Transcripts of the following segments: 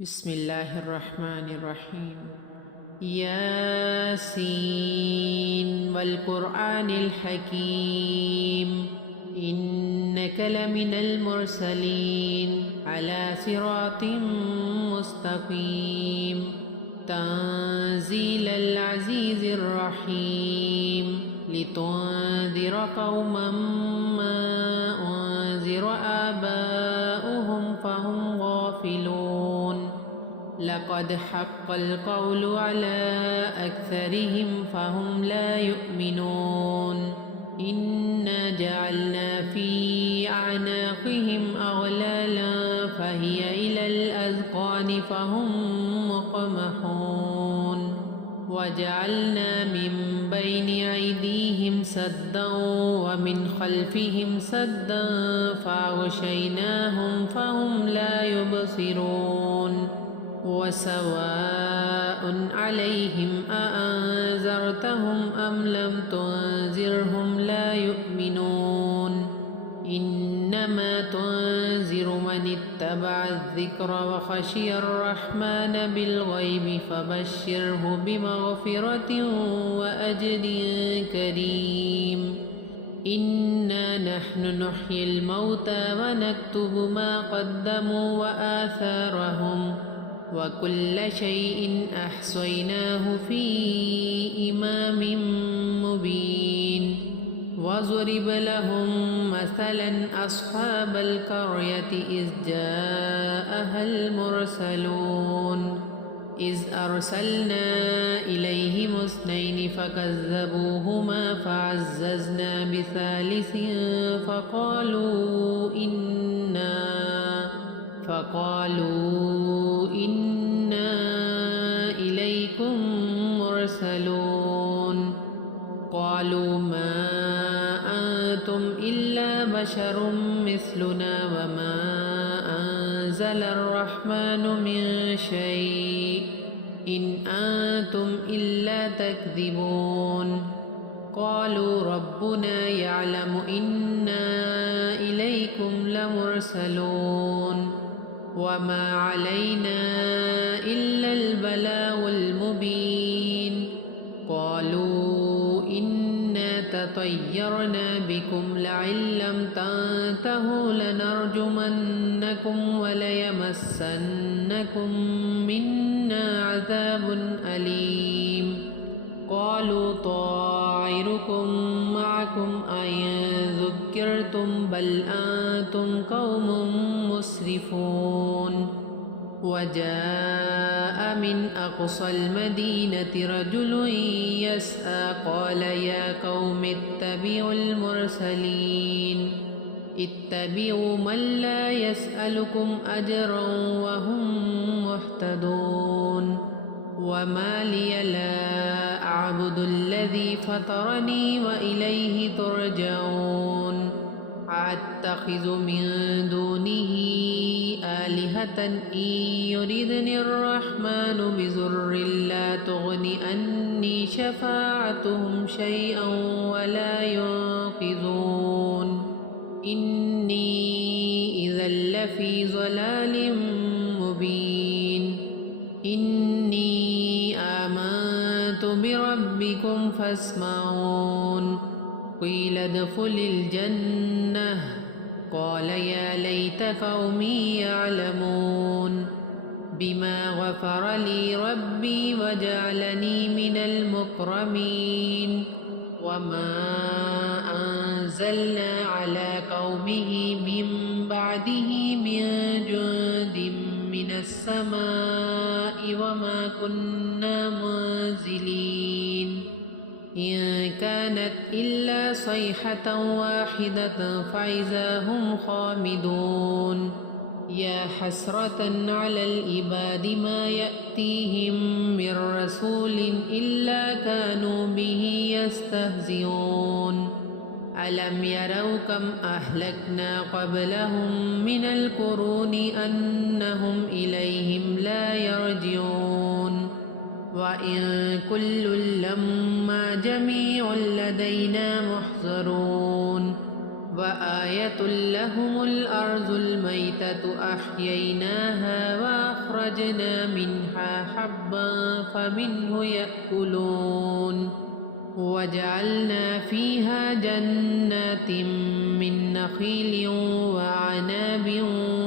بسم الله الرحمن الرحيم. ياسين والقرآن الحكيم إنك لمن المرسلين على صراط مستقيم تنزيل العزيز الرحيم لتنذر قوما ما أنذر آباؤهم فهم غافلون. لقد حق القول على أكثرهم فهم لا يؤمنون. إنا جعلنا في أعناقهم أغلالا فهي إلى الأذقان فهم مقمحون. وجعلنا من بين أيديهم سدا ومن خلفهم سدا فأغشيناهم فهم لا يبصرون. وسواء عليهم أأنذرتهم أم لم تنذرهم لا يؤمنون. إنما تنذر من اتبع الذكر وخشي الرحمن بالغيب فبشره بمغفرة وأجر كريم. إنا نحن نحيي الموتى ونكتب ما قدموا وآثارهم وكل شيء أحصيناه في إمام مبين. واضرب لهم مثلا أصحاب القرية إذ جاءها المرسلون إذ أرسلنا إليهم اثنين فكذبوهما فعززنا بثالث فقالوا إنا إليكم مرسلون. قالوا ما أنتم إلا بشر مثلنا وما أنزل الرحمن من شيء إن أنتم إلا تكذبون. قالوا ربنا يعلم إنا إليكم لمرسلون وما علينا إلا البلاغ المبين. قالوا إنا تطيرنا بكم لئن لم تنتهوا لنرجمنكم وليمسنكم منا عذاب أليم. قالوا طائركم معكم أئن ذكرتم بل أنتم قوم مسرفون. وجاء من أقصى المدينة رجل يسعى قال يا قوم اتبعوا المرسلين اتبعوا من لا يسألكم أجرا وهم مهتدون. وما لي لا أعبد الذي فطرني وإليه ترجعون. أتخذ من دونه آلهة إن يردني الرحمن بضر لا تغن عني شفاعتهم شيئا ولا ينقذون. إني إذا لفي ضلال مبين. إني آمنت بربكم فاسمعون. قيل ادخل الجنة قال يا ليت قومي يعلمون. بما غفر لي ربي وجعلني من المكرمين. وما أنزلنا على قومه من بعده من جند من السماء وما كنا منزلين. إن كانت إلا صيحة واحدة فإذا هم خامدون. يا حسرة على العباد ما يأتيهم من رسول إلا كانوا به يستهزئون. ألم يروا كم أهلكنا قبلهم من القرون أنهم إليهم لا يرجعون. وإن كل لما جميع لدينا محضرون. وآية لهم الأرض الميتة أحييناها وأخرجنا منها حبا فمنه يأكلون وجعلنا فيها جنات من نخيل وعناب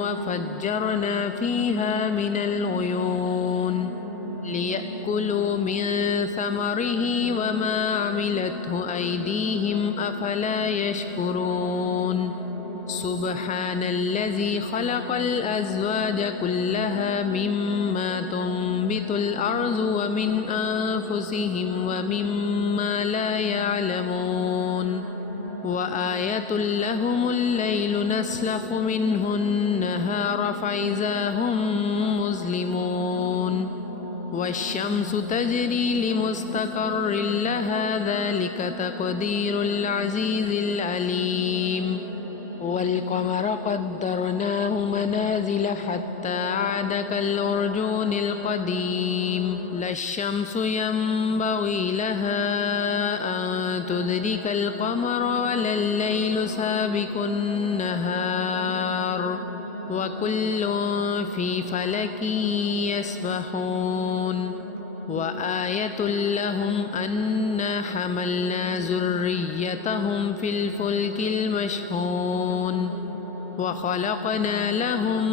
وفجرنا فيها من العيون ليأكلوا من ثمره وما عملته أيديهم أفلا يشكرون سبحان الذي خلق الأزواج كلها مما تنبت الأرض ومن أنفسهم ومما لا يعلمون وآية لهم الليل نسلخ منه النهار فإذا هم مظلمون والشمس تجري لمستقر لها ذلك تقدير العزيز العليم والقمر قدرناه منازل حتى عاد كالعرجون القديم لا الشمس ينبغي لها أن تدرك القمر ولا الليل سابق النهار وكل في فلك يسبحون وآية لهم أنا حملنا ذريتهم في الفلك المشحون وخلقنا لهم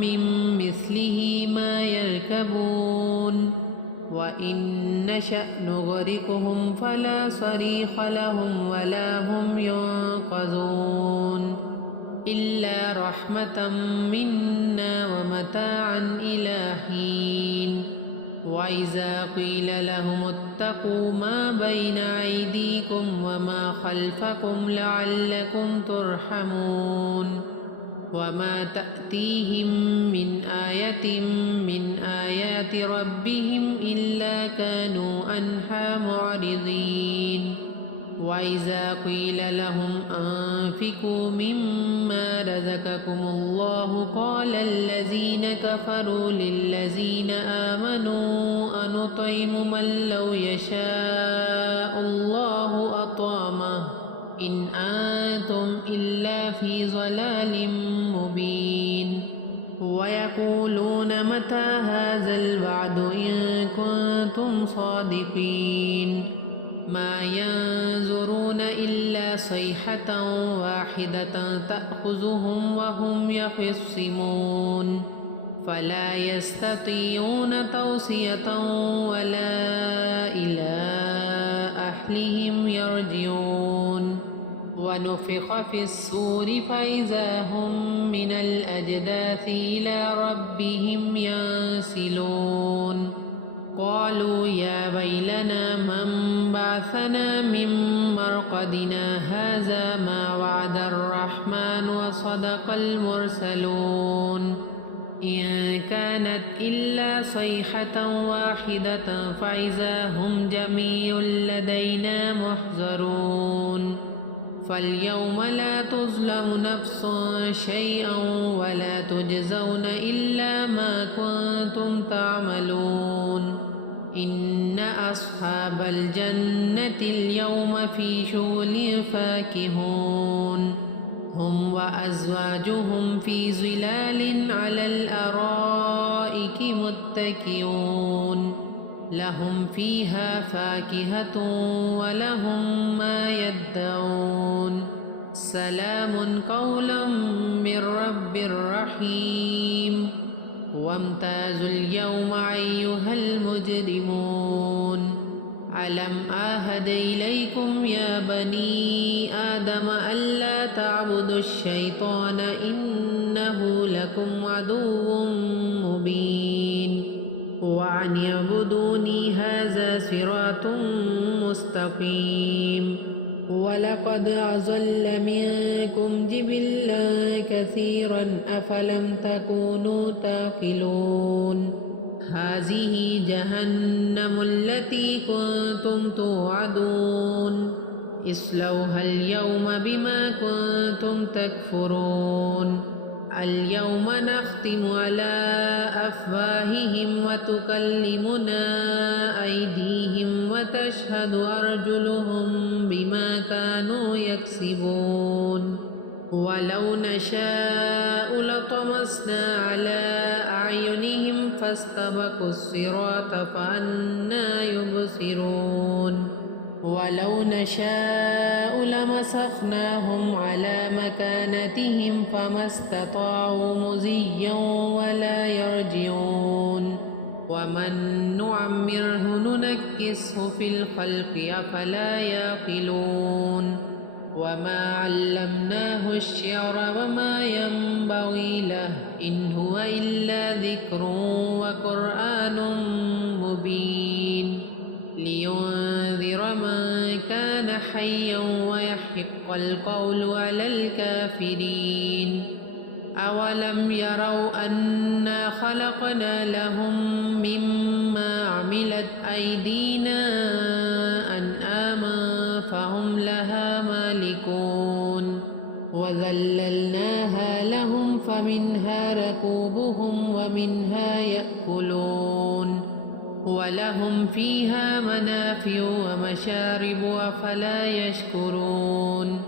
من مثله ما يركبون وإن نشأ نغرقهم فلا صريخ لهم ولا هم ينقذون إلا رحمة منا ومتاعا إلى حين وإذا قيل لهم اتقوا ما بين أيديكم وما خلفكم لعلكم ترحمون وما تأتيهم من آية من آيات ربهم إلا كانوا عنها معرضين وإذا قيل لهم أنفقوا مما رزقكم الله قال الذين كفروا للذين آمنوا أنطعم من لو يشاء الله أطعمه إن أنتم إلا في ضلال مبين ويقولون متى هذا الوعد إن كنتم صادقين ما ينظرون إلا صيحة واحدة تأخذهم وهم يخصمون فلا يستطيعون توصية ولا إلى أهلهم يرجعون ونفخ في الصور فإذا هم من الأجداث إلى ربهم ينسلون قالوا يا ويلنا من بعثنا من مرقدنا هذا ما وعد الرحمن وصدق المرسلون إن كانت إلا صيحة واحدة فإذا هم جميع لدينا محضرون فاليوم لا تظلم نفس شيئا ولا تجزون إلا ما كنتم تعملون إن أصحاب الجنة اليوم في شغل فاكهون هم وأزواجهم في ظلال على الأرائك متكئون لهم فيها فاكهة ولهم ما يدعون سلام قولا من رب رحيم وامتازوا اليوم أيها المجرمون ألم أعهد إليكم يا بني آدم ألا تعبدوا الشيطان إنه لكم عدو مبين وأن اعبدوني هذا صراط مستقيم ولقد أضل منكم جبلا كثيرا أفلم تكونوا تعقلون هذه جهنم التي كنتم توعدون اصلوها اليوم بما كنتم تكفرون اليوم نختم على أفواههم وتكلمنا أيديهم وتشهد أرجلهم بما كانوا يكسبون ولو نشاء لطمسنا على أعينهم فاستبقوا الصراط فأنى يبصرون ولو نشاء لمسخناهم على مكانتهم فما استطاعوا مزيا ولا يرجعون ومن نعمره ننكسه في الخلق أفلا يعقلون وما علمناه الشعر وما ينبغي له إن هو إلا ذكر وقرآن مبين لينذر من كان حيا ويحق القول على الكافرين أولم يروا أنا خلقنا لهم مما عملت أيدينا أنعاما فهم لها مالكون وذللناها لهم فمنها ركوبهم ومنها يأكلون ولهم فيها منافع ومشارب أفلا يشكرون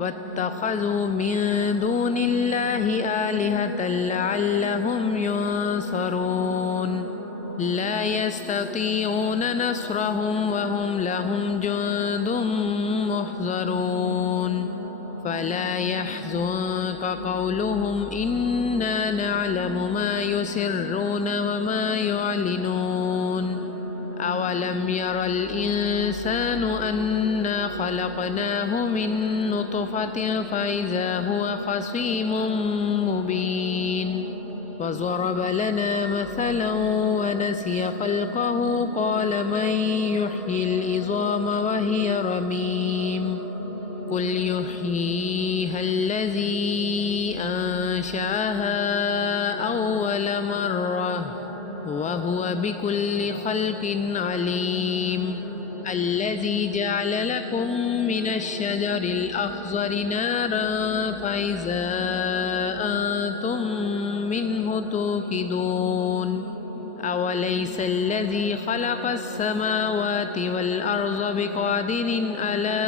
واتخذوا من دون الله آلهة لعلهم ينصرون لا يستطيعون نصرهم وهم لهم جند محضرون فلا يحزنك قولهم إنا نعلم ما يسرون وما يعلنون أولم ير الإنسان أنا خلقناه من نطفة فإذا هو خصيم مبين وضرب لنا مثلا ونسي خلقه قال من يحيي العظام وهي رميم قل يحييها الذي أنشأها أول مرة وهو بكل خلق عليم الذي جعل لكم من الشجر الأخضر نارا فإذا أنتم منه توقدون أوليس الذي خلق السماوات والأرض بقادر على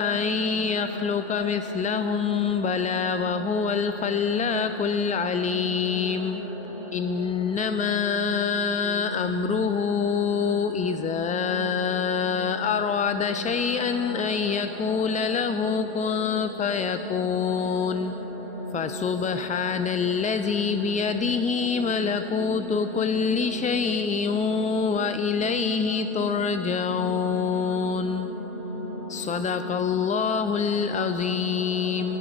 أن يخلق مثلهم بلى وهو الخلاق العليم إنما أمره إذا أراد شيئا أن يقول له كن فيكون فسبحان الذي بيده ملكوت كل شيء وإليه ترجعون صدق الله العظيم.